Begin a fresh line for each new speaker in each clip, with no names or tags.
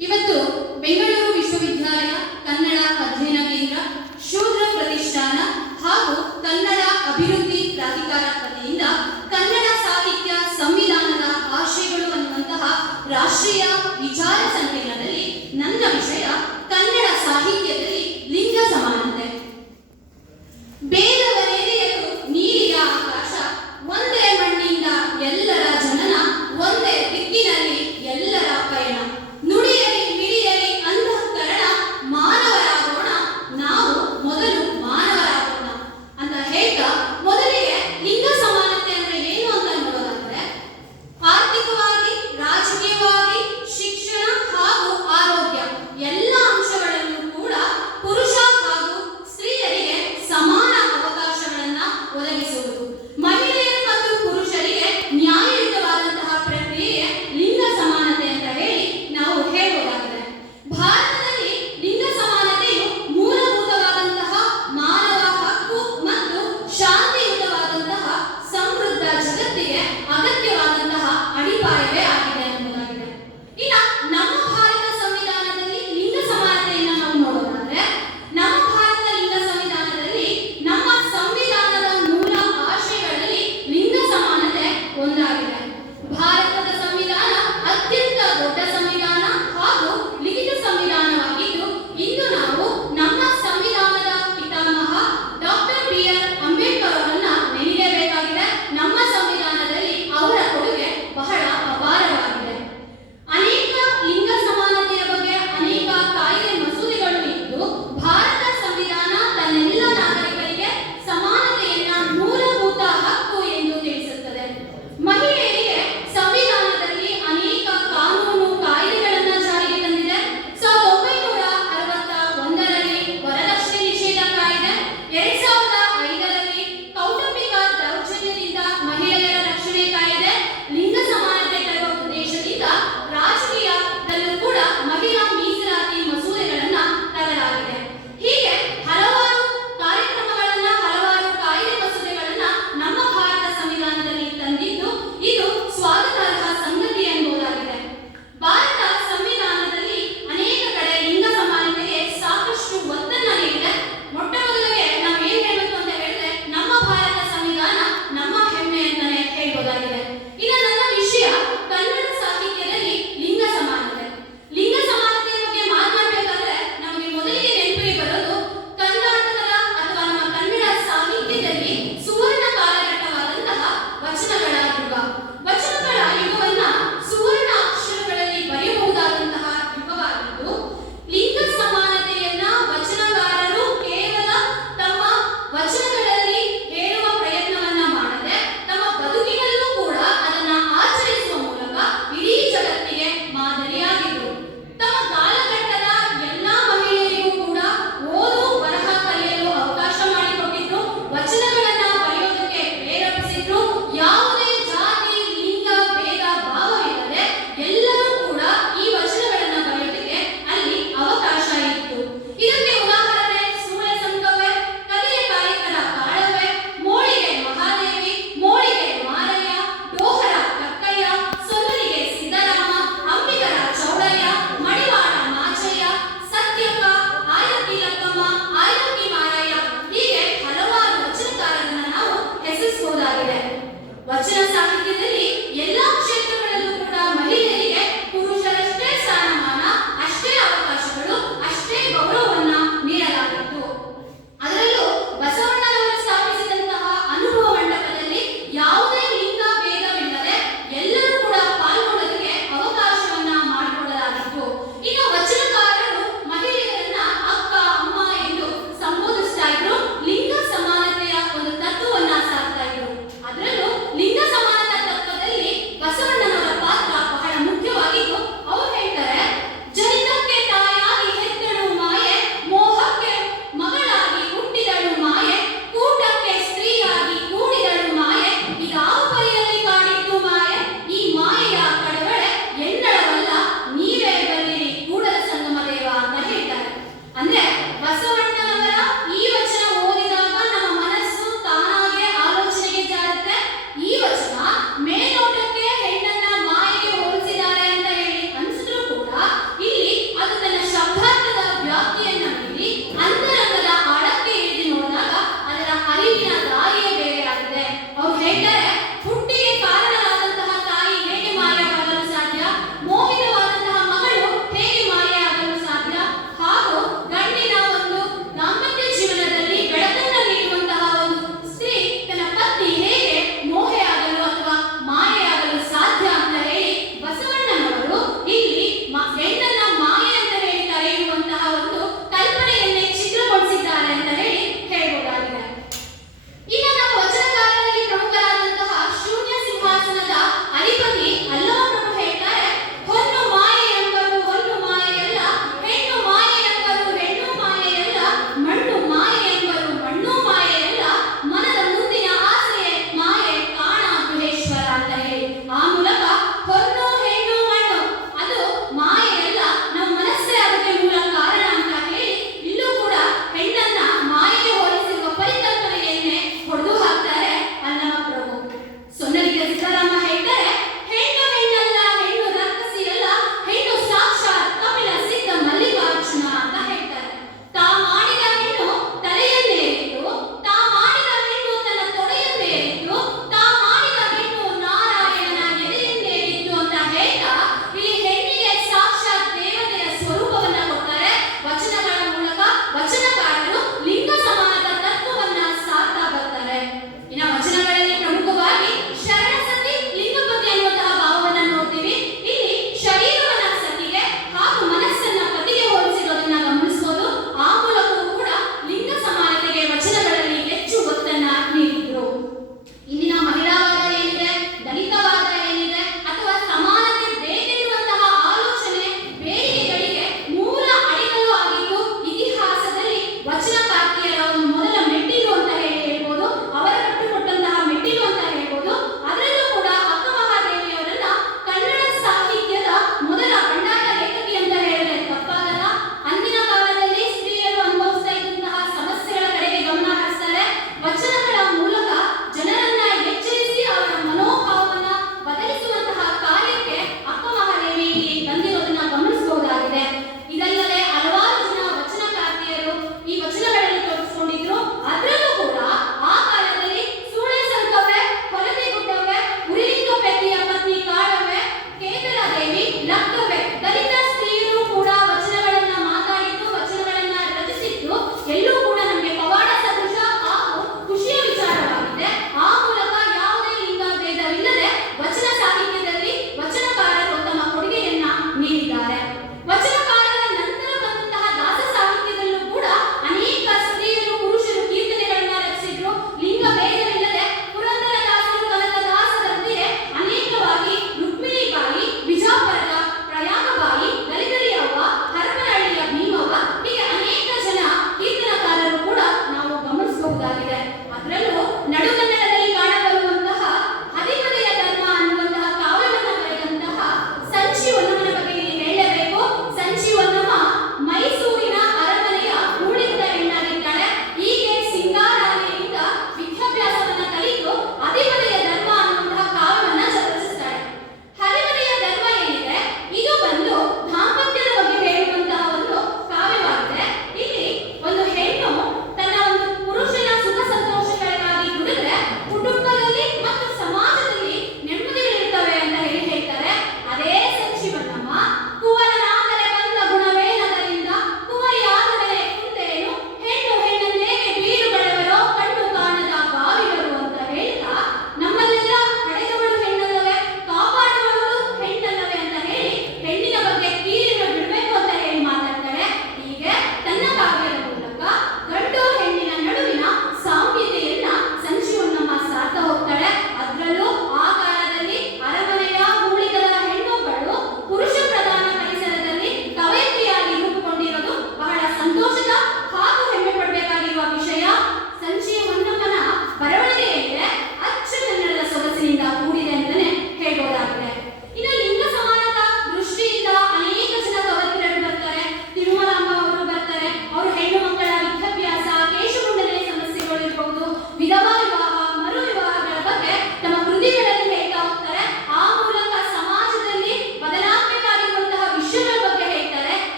ಇವತ್ತು Bengaluru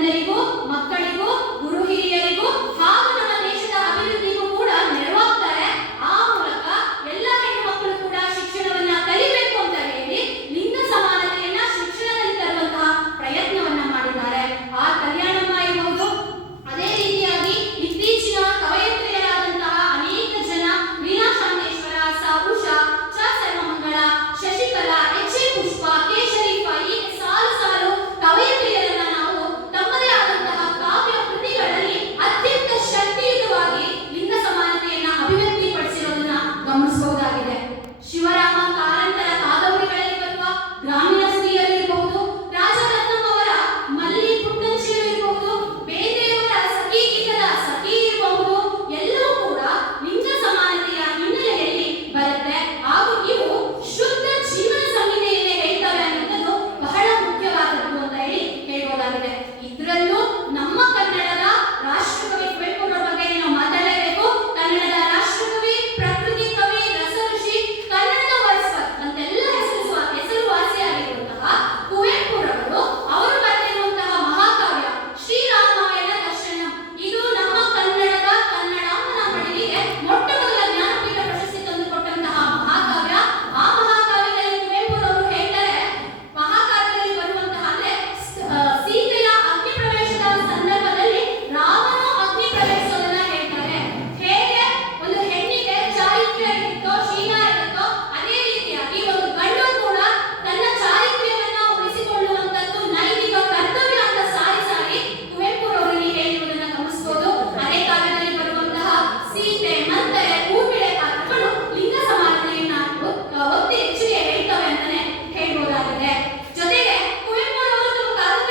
Anda Ibu?